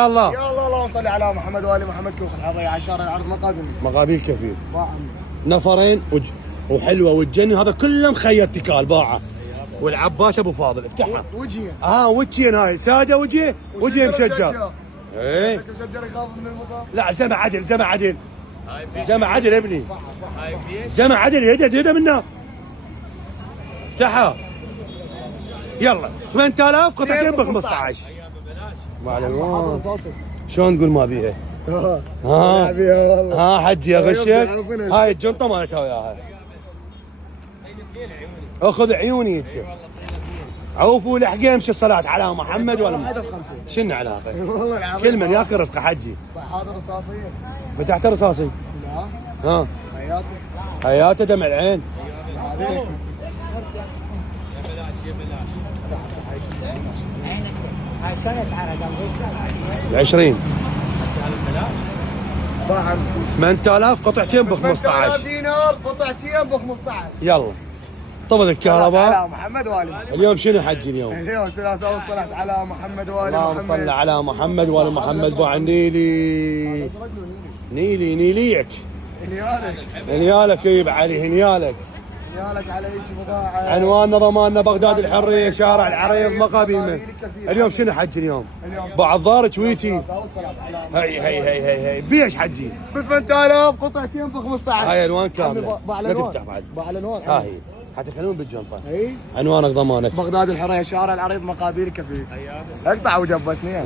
الله يا الله اللهم صل على محمد وال محمد. كوخ الحظية على شارع العرض مقابل. مقابيل كفيل نفرين وحلوه وتجنن. هذا كله مخيط تكال باعه. والعباس ابو فاضل افتحها. وجهين وجهين هاي ساده. وجه مشجر. ايه مشجر يخاف من المطر. لا زمع عدل ابني. زمع عدل يده منه. افتحها يلا. 8000 قطعتين ب 15. ما عليك شلون تقول ما بيها؟ حجي اغشك. هاي الجنطه مالتها وياها. اخذ عيوني انت. عوفوا لحقين امشي الصلاه على محمد ولا شنو علاقه؟ والله العظيم كل من ياكل رزقه حجي. حاضر رصاصيه. فتحت رصاصي؟ لا حياته دمع العين. هاي شلون اسعارها؟ 20 باعها 8000 قطعتين ب 8000 15. دينار قطعتين ب 15. يلا طبت الكهرباء. على محمد والي. اليوم شنو حجي اليوم؟ اليوم 3 وصلت على محمد والي اللهم محمد. صل على محمد وال محمد. بو نيلي نيليك هنيالك. يجيب علي هنيالك. هنيالك عليك بضاعه. عنواننا ضماننا بغداد الحريه شارع العريض مقابيل. اليوم شنو حج اليوم؟ بعض ضارج ويتي. هي بيش حجي ب 8000 قطعتين ب 15. هاي الوان كامله. لا تفتح بعد. بالالوان. ها هي حتى يخلون بالجنطه. اي عنوانك ضمانك. بغداد الحريه شارع العريض مقابيل كفيل. اقطع وجبسني.